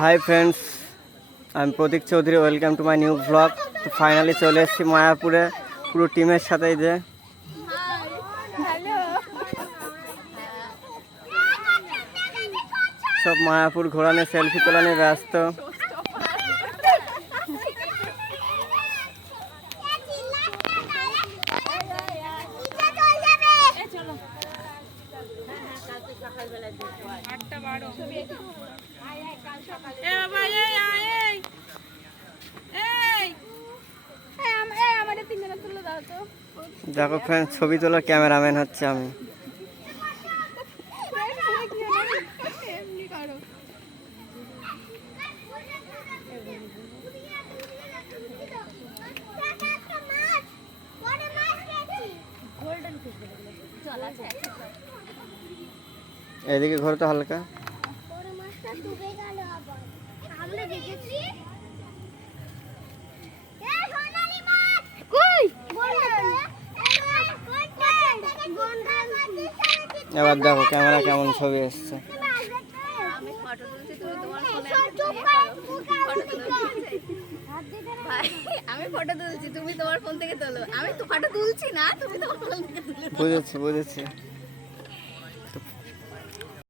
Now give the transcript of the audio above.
High friends, আমি Pratik Chowdhury. Welcome to my new blog. তো finally চলে এসেছি মায়াপুরে পুরো টিমের সাথে। যে সব মায়াপুর ঘোরা নিয়ে সেলফি তোলা নিয়ে ব্যস্ত। দেখো ফ্রেন্ড, ছবি তোলার ক্যামেরাম্যান হচ্ছে আমি। এদিকে ঘোরো তো হালকা। এবার দেখো ক্যামেরা কেমন ছবি এসছে। আমি ফটো তুলছি, তুমি তোমার ফোন থেকে তোলো। আমি তো ফটো তুলছি না, তুমি তোমার ফোন থেকে তোলো। বুঝেছি।